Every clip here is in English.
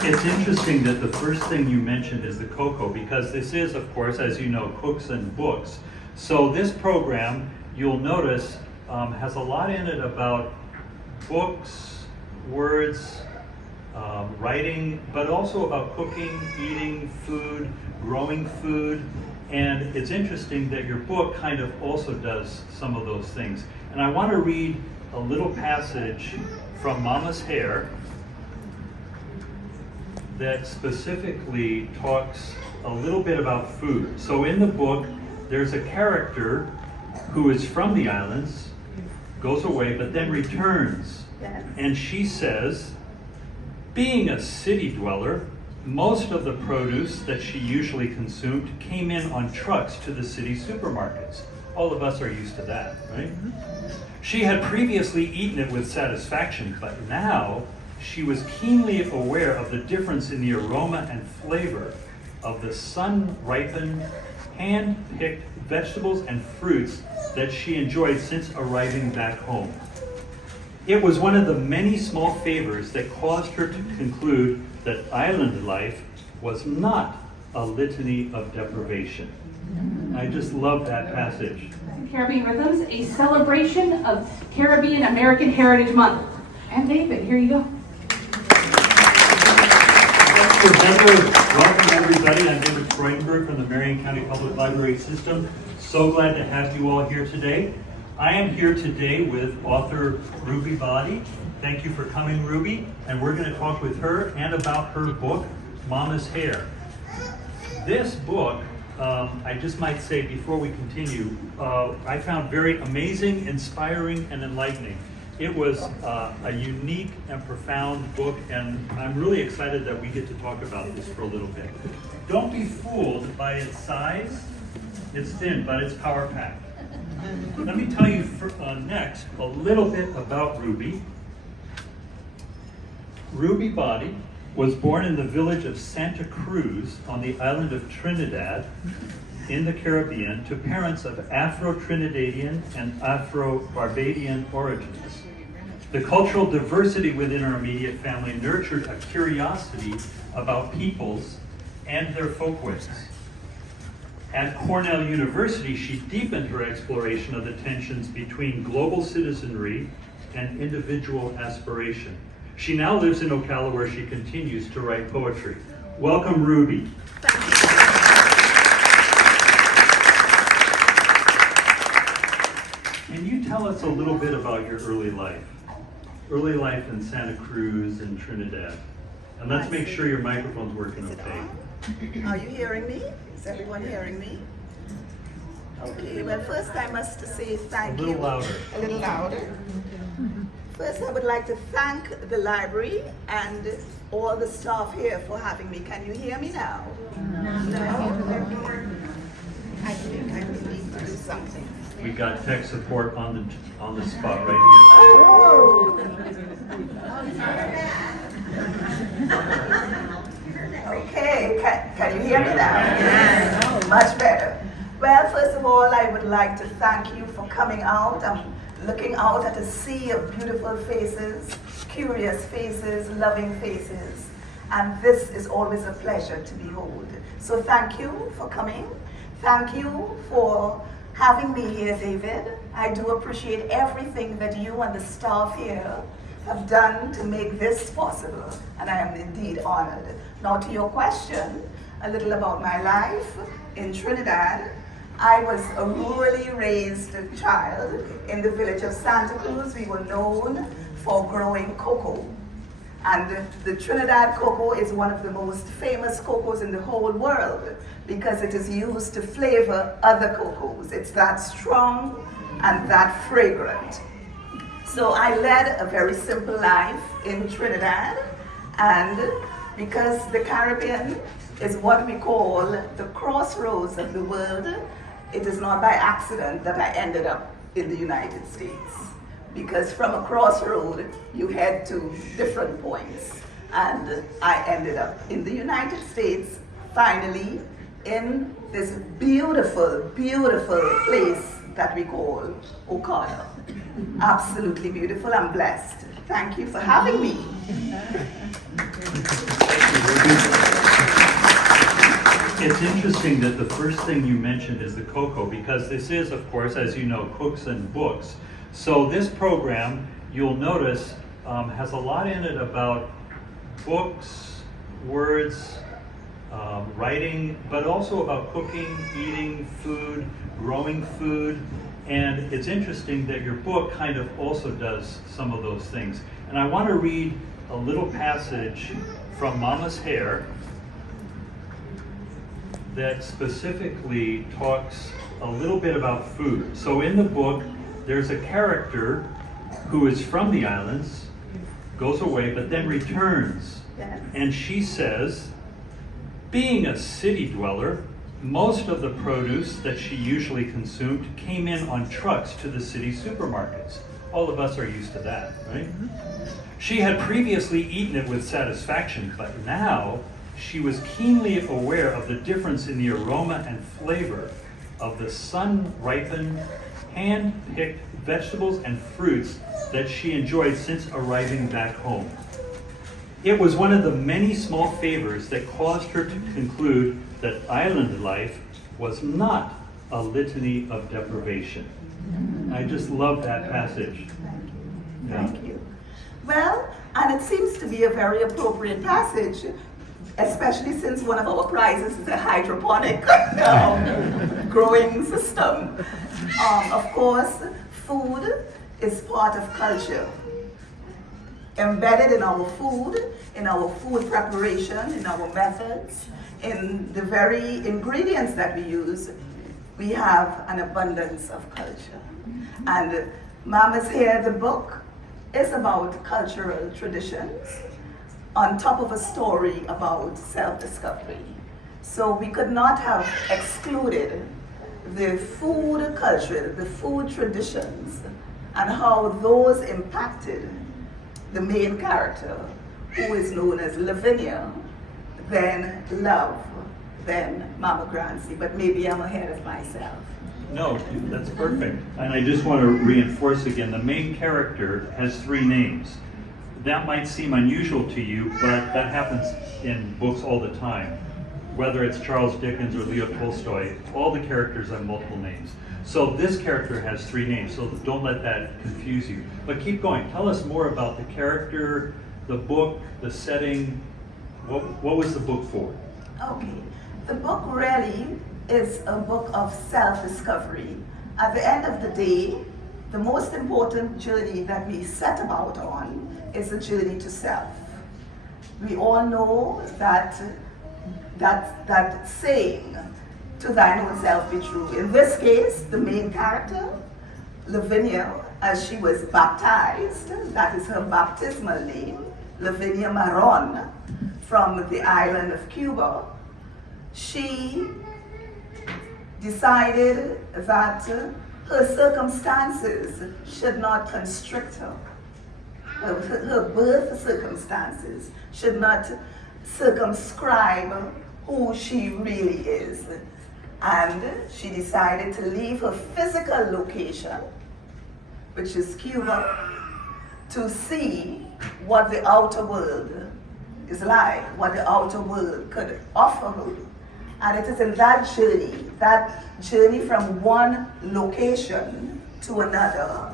It's interesting that the first thing you mentioned is the cocoa, because this is, of course, as you know, Cooks and Books. So this program, you'll notice, has a lot in it about books, words, writing, but also about cooking, eating food, growing food. And it's interesting that your book kind of also does some of those things. And I want to read a little passage from Mama's Hair that specifically talks a little bit about food. So in the book, there's a character who is from the islands, goes away, but then returns. Yes. And she says, being a city dweller, most of the produce that she usually consumed came in on trucks to the city supermarkets. All of us are used to that, right? She had previously eaten it with satisfaction, but now she was keenly aware of the difference in the aroma and flavor of the sun-ripened, hand-picked vegetables and fruits that she enjoyed since arriving back home. It was one of the many small favors that caused her to conclude that island life was not a litany of deprivation. I just love that passage. Caribbean Rhythms, a celebration of Caribbean American Heritage Month. And David, here you go. Welcome everybody. I'm David Freudenberg from the Marion County Public Library System. So glad to have you all here today. I am here today with author Ruby Boddie. Thank you for coming, Ruby. And we're going to talk with her and about her book, Mama's Hair. This book, I just might say before we continue, I found very amazing, inspiring, and enlightening. It was a unique and profound book, and I'm really excited that we get to talk about this for a little bit. Don't be fooled by its size. It's thin, but it's power-packed. Let me tell you next a little bit about Ruby. Ruby Boddie was born in the village of Santa Cruz on the island of Trinidad in the Caribbean to parents of Afro-Trinidadian and Afro-Barbadian origins. The cultural diversity within her immediate family nurtured a curiosity about peoples and their folkways. At Cornell University, she deepened her exploration of the tensions between global citizenry and individual aspiration. She now lives in Ocala, where she continues to write poetry. Welcome, Ruby. Thank you. Can you tell us a little bit about your early life? Early life in Santa Cruz and Trinidad. And let's make sure your microphone's working okay. Are you hearing me? Is everyone hearing me? Okay, well, first I must say thank you. A little louder. A little louder. First, I would like to thank the library and all the staff here for having me. Can you hear me now? No? I think I need to do something. We got tech support on the spot right Oh! Okay, can you hear me now? Yes. Much better. Well, first of all, I would like to thank you for coming out. I'm looking out at a sea of beautiful faces, curious faces, loving faces. And this is always a pleasure to behold. So thank you for coming. Thank you for having me here, David. I do appreciate everything that you and the staff here have done to make this possible, and I am indeed honored. Now to your question, a little about my life. In Trinidad, I was a rurally raised child in the village of Santa Cruz. We were known for growing cocoa. And the Trinidad cocoa is one of the most famous cocoas in the whole world because it is used to flavor other cocoas. It's that strong and that fragrant. So I led a very simple life in Trinidad, and because the Caribbean is what we call the crossroads of the world, it is not by accident that I ended up in the United States. Because from a crossroad, you head to different points. And I ended up in the United States, finally, in this beautiful, beautiful place that we call Ocala. Absolutely beautiful. I'm blessed. Thank you for having me. it's interesting that the first thing you mentioned is the cocoa, because this is, of course, as you know, Cooks and Books. So this program, you'll notice, has a lot in it about books, words, writing, but also about cooking, eating food, growing food. And it's interesting that your book kind of also does some of those things. And I want to read a little passage from Mama's Hair that specifically talks a little bit about food. So in the book, there's a character who is from the islands, goes away, but then returns. Yes. And she says, being a city dweller, most of the produce that she usually consumed came in on trucks to the city supermarkets. All of us are used to that, right? She had previously eaten it with satisfaction, but now she was keenly aware of the difference in the aroma and flavor of the sun-ripened, hand-picked vegetables and fruits that she enjoyed since arriving back home. It was one of the many small favors that caused her to conclude that island life was not a litany of deprivation. I just love that passage. Thank you. Well, and it seems to be a very appropriate passage, especially since one of our prizes is a hydroponic growing system. Of course, food is part of culture. Embedded in our food preparation, in our methods, in the very ingredients that we use, we have an abundance of culture. And Mama's Hair, the book, is about cultural traditions on top of a story about self-discovery. So we could not have excluded the food culture, the food traditions, and how those impacted the main character, who is known as Lavinia, then Love, then Mama Grancy, but maybe I'm ahead of myself. No, that's perfect. And I just want to reinforce again, the main character has 3 names. That might seem unusual to you, but that happens in books all the time. Whether it's Charles Dickens or Leo Tolstoy, all the characters have multiple names. So this character has 3 names, so don't let that confuse you. But keep going. Tell us more about the character, the book, the setting. What was the book for? Okay. The book really is a book of self-discovery. At the end of the day, the most important journey that we set about on is a journey to self. We all know that saying, to thine own self be true. In this case, the main character, Lavinia, as she was baptized, that is her baptismal name, Lavinia Maron, from the island of Cuba, she decided that her circumstances should not constrict her. Her birth circumstances should not circumscribe who she really is. And she decided to leave her physical location, which is Cuba, to see what the outer world is like, what the outer world could offer her. And it is in that journey from one location to another,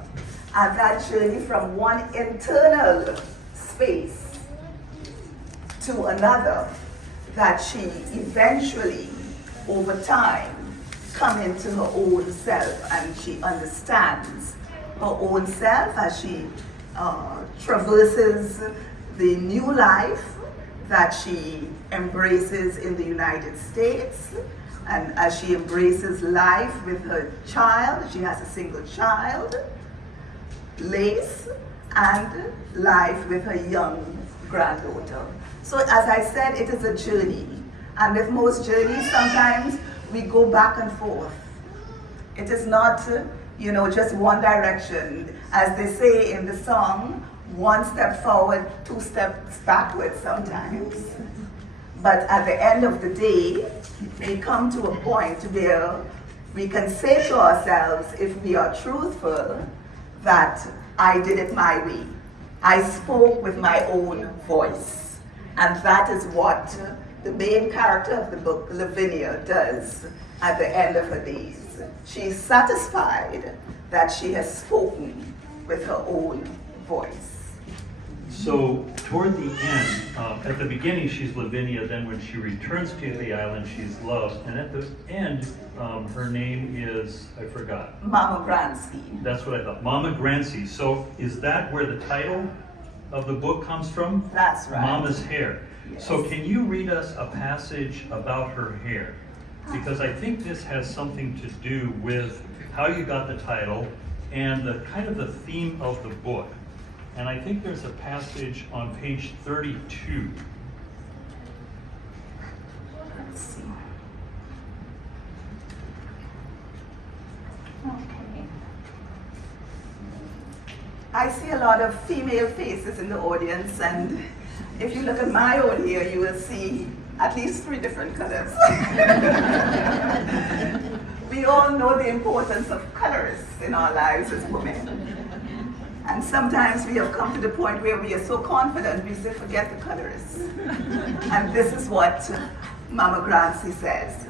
and that journey from one internal space to another, that she eventually, over time, come into her own self, and she understands her own self as she traverses the new life that she embraces in the United States. And as she embraces life with her child, she has a single child, Lace, and life with her young granddaughter. So as I said, it is a journey. And with most journeys, sometimes we go back and forth. It is not, just one direction. As they say in the song, one step forward, 2 steps backwards sometimes. But at the end of the day, we come to a point where we can say to ourselves, if we are truthful, that I did it my way. I spoke with my own voice. And that is what the main character of the book, Lavinia, does at the end of her days. She's satisfied that she has spoken with her own voice. So toward the end, at the beginning she's Lavinia, then when she returns to the island she's Love, and at the end her name is, I forgot. Mama Grancy. That's what I thought, Mama Grancy. So is that where the title of the book comes from? That's right. Mama's hair. Yes. So can you read us a passage about her hair? Because I think this has something to do with how you got the title and the kind of the theme of the book. And I think there's a passage on page 32. Let's see. Okay. I see a lot of female faces in the audience, and if you look at my own hair, you will see at least 3 different colors. We all know the importance of colorists in our lives as women. And sometimes we have come to the point where we are so confident we say, forget the colorists. And this is what Mama Grancy says.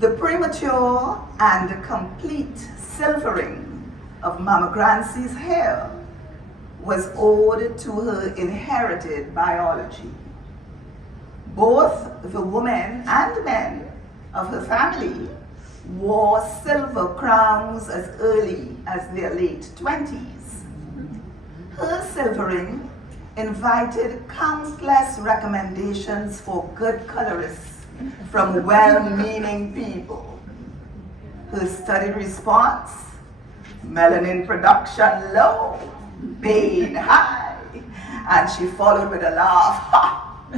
The premature and complete silvering of Mama Grancy's hair was owed to her inherited biology. Both the women and men of her family wore silver crowns as early as their late 20s. Her silvering invited countless recommendations for good colorists from well-meaning people. Her studied response, melanin production low, pain high, and she followed with a laugh.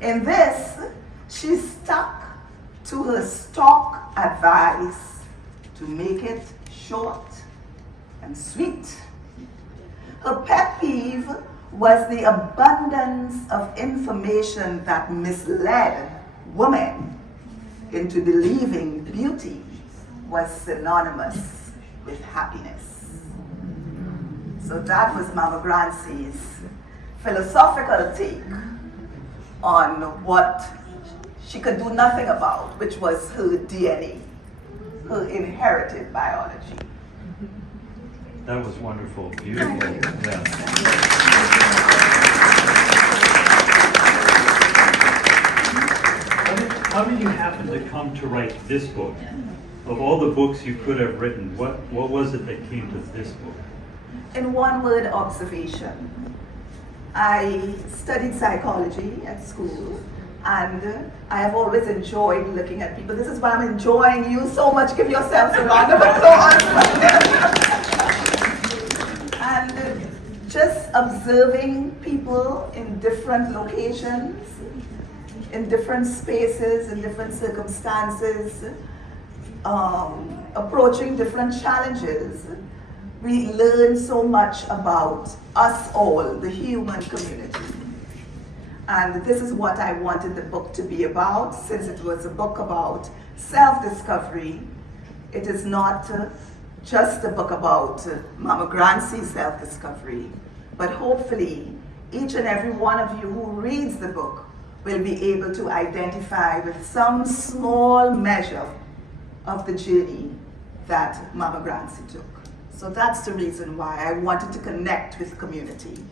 In this, she stuck to her stock advice to make it short and sweet. Her pet peeve was the abundance of information that misled women into believing beauty was synonymous with happiness. So that was Mama Grancy's philosophical take on what she could do nothing about, which was her DNA, her inherited biology. That was wonderful, beautiful. Yeah. How did you happen to come to write this book? Of all the books you could have written, what was it that came to this book? In one word, observation. I studied psychology at school, and I have always enjoyed looking at people. This is why I'm enjoying you so much. Give yourselves a round of applause. And just observing people in different locations, in different spaces, in different circumstances, approaching different challenges, we learn so much about us all, the human community. And this is what I wanted the book to be about, since it was a book about self-discovery. It is not just a book about Mama Grancy's self-discovery, but hopefully each and every one of you who reads the book will be able to identify with some small measure of the journey that Mama Grancy took. So that's the reason why I wanted to connect with community.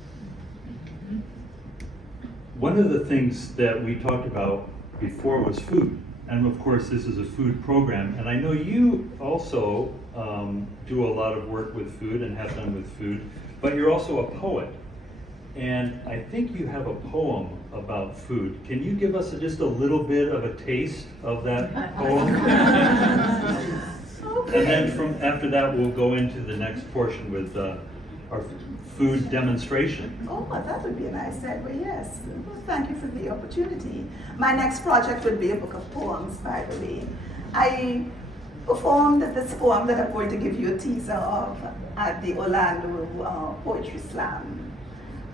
One of the things that we talked about before was food. And of course, this is a food program. And I know you also do a lot of work with food and have done with food, but you're also a poet. And I think you have a poem about food. Can you give us just a little bit of a taste of that poem? Okay. And then after that, we'll go into the next portion with our food demonstration. Oh, that would be a nice segue, yes. Well, thank you for the opportunity. My next project would be a book of poems, by the way. I performed this poem that I'm going to give you a teaser of at the Orlando Poetry Slam.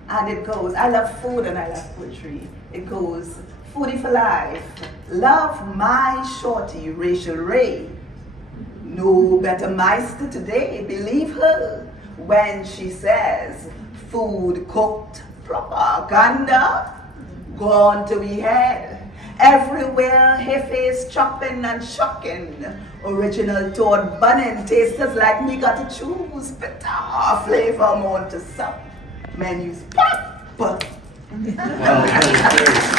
And it goes, I love food and I love poetry. It goes, foodie for life, love my shorty, Rachel Ray. No better meister today, believe her, when she says food cooked propaganda. gone to be had. Everywhere Hefe's chopping and shocking. Original Toad bunning tasters like me got to choose. Bitter flavor more to sup. Menus pop. Well, that is very